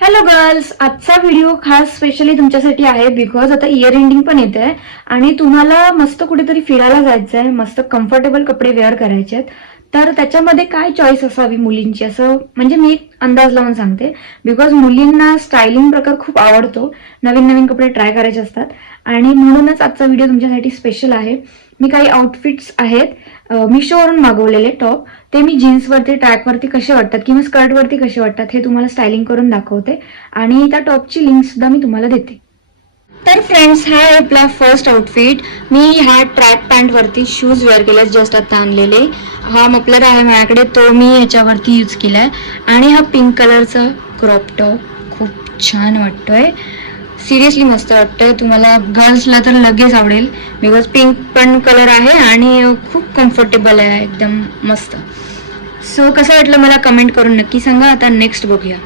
Hello girls, आजचा video खास specially तुमच्यासाठी आहे बिकॉज आता इयर एंडिंग पण येते आहे आणि तुम्हाला मस्त कुठेतरी फिरायला जायचं आहे, मस्त कम्फर्टेबल कपडे वेअर करायचे आहेत. तर त्याच्यामध्ये काय चॉईस असावी मुलींची, असं म्हणजे मी एक अंदाज लावून सांगते. बिकॉज मुलींना स्टायलिंग प्रकार खूप आवडतो, नवीन नवीन कपडे ट्राय करायचे असतात आणि म्हणूनच आजचा व्हिडिओ तुमच्यासाठी स्पेशल आहे. मी काही आउटफिट्स आहेत मिशोवरून मागवलेले टॉप, ते मी जीन्सवरती ट्रॅकवरती कसे वाटतात किंवा स्कर्टवरती कसे वाटतात हे तुम्हाला स्टायलिंग करून दाखवते आणि त्या टॉपची लिंक सुद्धा मी तुम्हाला देते. तर फ्रेंड्स, हा आहे आपला फर्स्ट आउटफिट. मी ह्या ट्रॅक पॅन्टवरती शूज वेअर केले, जस्ट आता आणलेले. हा मफलर आहे माझ्याकडे, तो मी ह्याच्यावरती यूज केलाय आणि हा पिंक कलरचा क्रॉप टॉप खूप छान वाटतोय. सिरियसली मस्त वाटतंय, तुम्हाला गर्ल्सला तर लगेच आवडेल बिकॉज पिंक पण कलर आहे आणि खूप कम्फर्टेबल आहे, एकदम मस्त. सो कसं वाटलं मला कमेंट करून नक्की सांगा. आता नेक्स्ट बघूया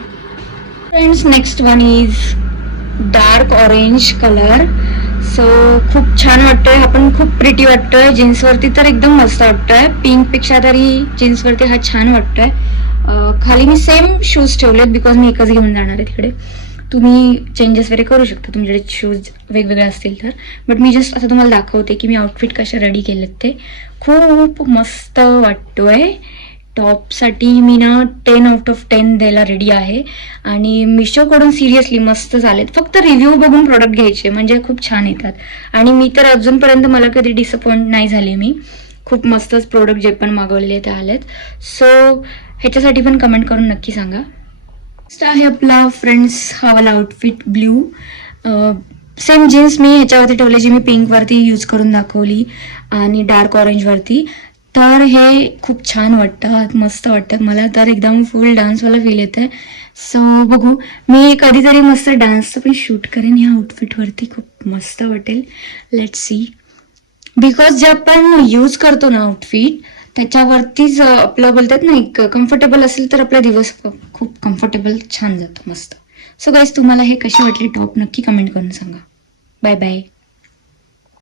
friends. Next one is dark orange colour. So खूप छान वाटतोय, हा पण खूप प्रिटी वाटतोय. जीन्सवरती तर एकदम मस्त वाटतोय, पिंकपेक्षा तरी जीन्सवरती हा छान वाटतोय. खाली मी सेम शूज ठेवलेत बिकॉज मी एकच घेऊन जाणार आहे तिकडे. तुम्ही चेंजेस वगैरे करू शकता तुमच्याकडे शूज वेगवेगळे असतील तर, बट मी जस्ट असं तुम्हाला दाखवते की मी आउटफिट कशा रेडी केलेत ते. खूप मस्त वाटतोय. टॉपसाठी मी ना 10/10 द्यायला रेडी आहे आणि मिशोकडून सिरियसली मस्त झालेत. फक्त रिव्ह्यू बघून प्रोडक्ट घ्यायचे म्हणजे खूप छान येतात आणि मी तर अजूनपर्यंत मला कधी डिसअपॉइंट नाही झाले. मी खूप मस्तच प्रोडक्ट जे पण मागवलेले ते आलेत. सो ह्याच्यासाठी पण कमेंट करून नक्की सांगा. नेक्स्ट आहे आपला फ्रेंड्स हा वाला आउटफिट ब्ल्यू. सेम जीन्स मी ह्याच्यावरती ठेवले जी मी पिंकवरती यूज करून दाखवली आणि डार्क ऑरेंजवरती. तर हे खूप छान वाटतं, मस्त वाटतं मला तर, एकदम फुल डान्सवाला फील येतं. सो बघू, मी कधीतरी मस्त डान्सचं पण शूट करेन ह्या आउटफिटवरती, खूप मस्त वाटेल. Let's see. बिकॉज जे आपण यूज करतो ना आउटफिट त्याच्यावरतीच आपलं बोलतात ना, एक कम्फर्टेबल असेल तर आपला दिवस खूप कम्फर्टेबल छान जातो, मस्त. सो गाईज, तुम्हाला हे कशी वाटली टॉप नक्की कमेंट करून सांगा. Bye bye.